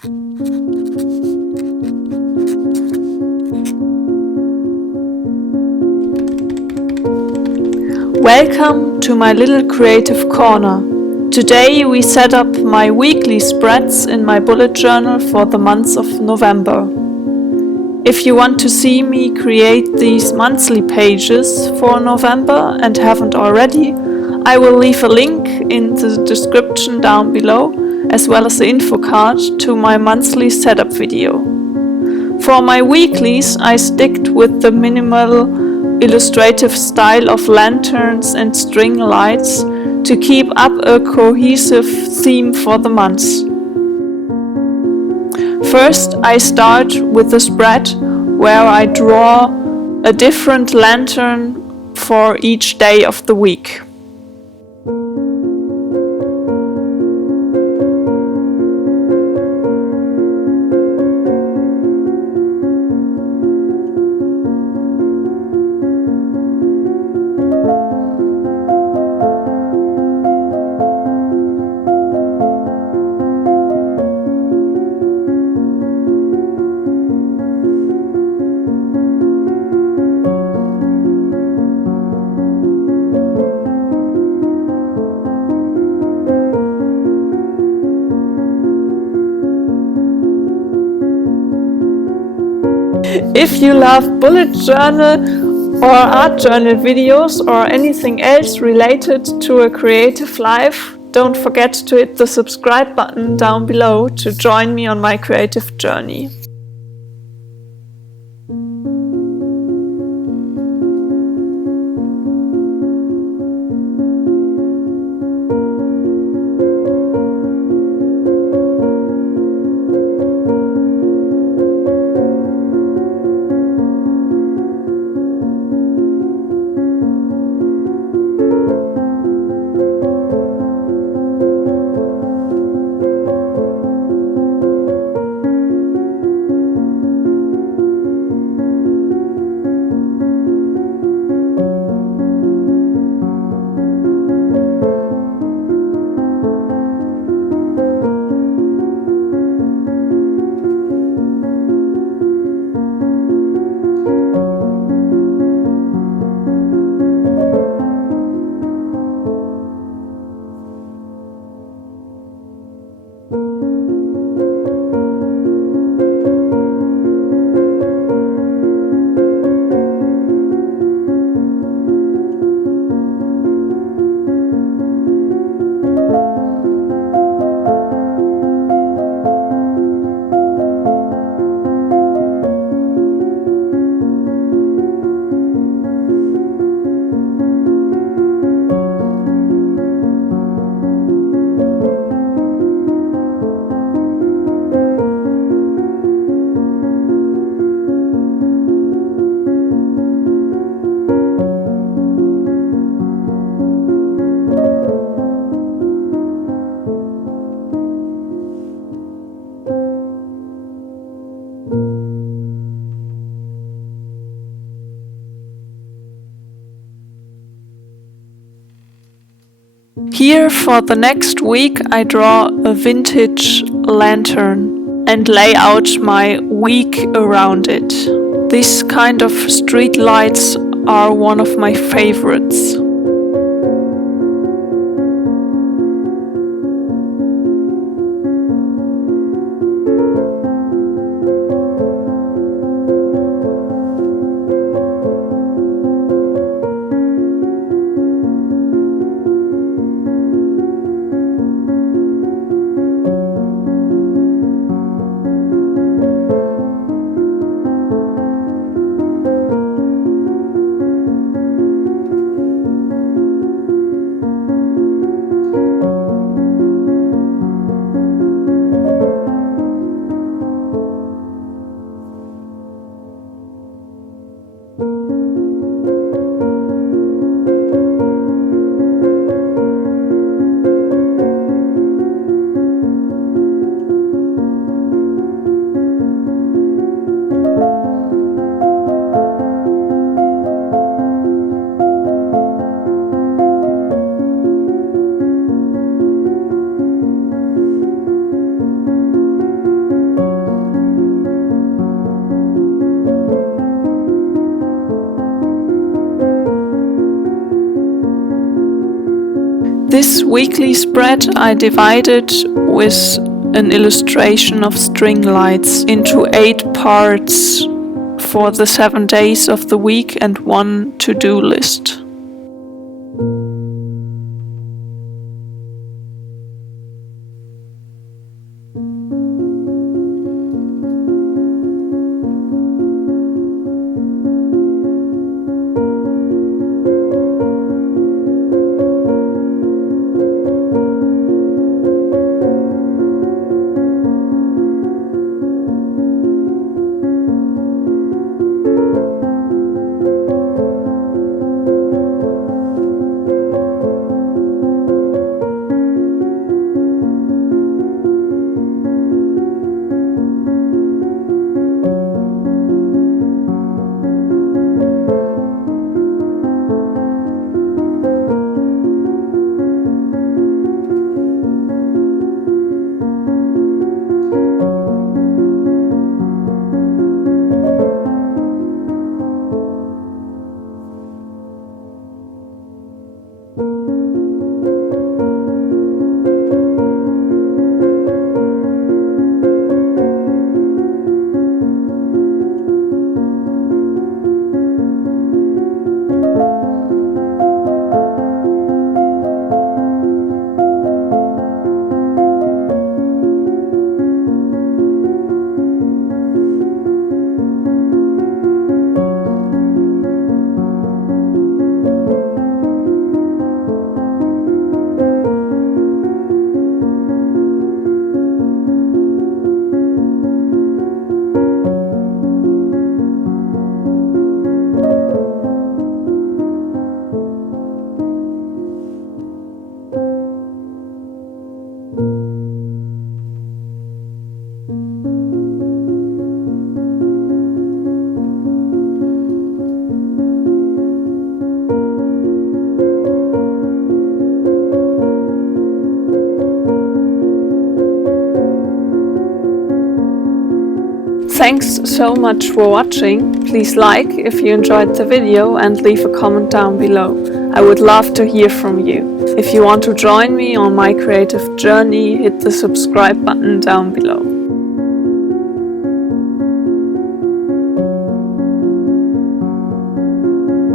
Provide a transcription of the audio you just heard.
Welcome to my little creative corner. Today we set up my weekly spreads in my bullet journal for the month of November. If you want to see me create these monthly pages for November and haven't already, I will leave a link in the description down below, as well as the info card to my monthly setup video. For my weeklies, I sticked with the minimal illustrative style of lanterns and string lights to keep up a cohesive theme for the months. First, I start with a spread where I draw a different lantern for each day of the week. If you love bullet journal or art journal videos or anything else related to a creative life, don't forget to hit the subscribe button down below to join me on my creative journey. Here for the next week I draw a vintage lantern and lay out my week around it. These kind of street lights are one of my favorites. This weekly spread I divided with an illustration of string lights into 8 parts for the 7 days of the week and one to-do list. Thanks so much for watching. Please like if you enjoyed the video and leave a comment down below. I would love to hear from you. If you want to join me on my creative journey, hit the subscribe button down below.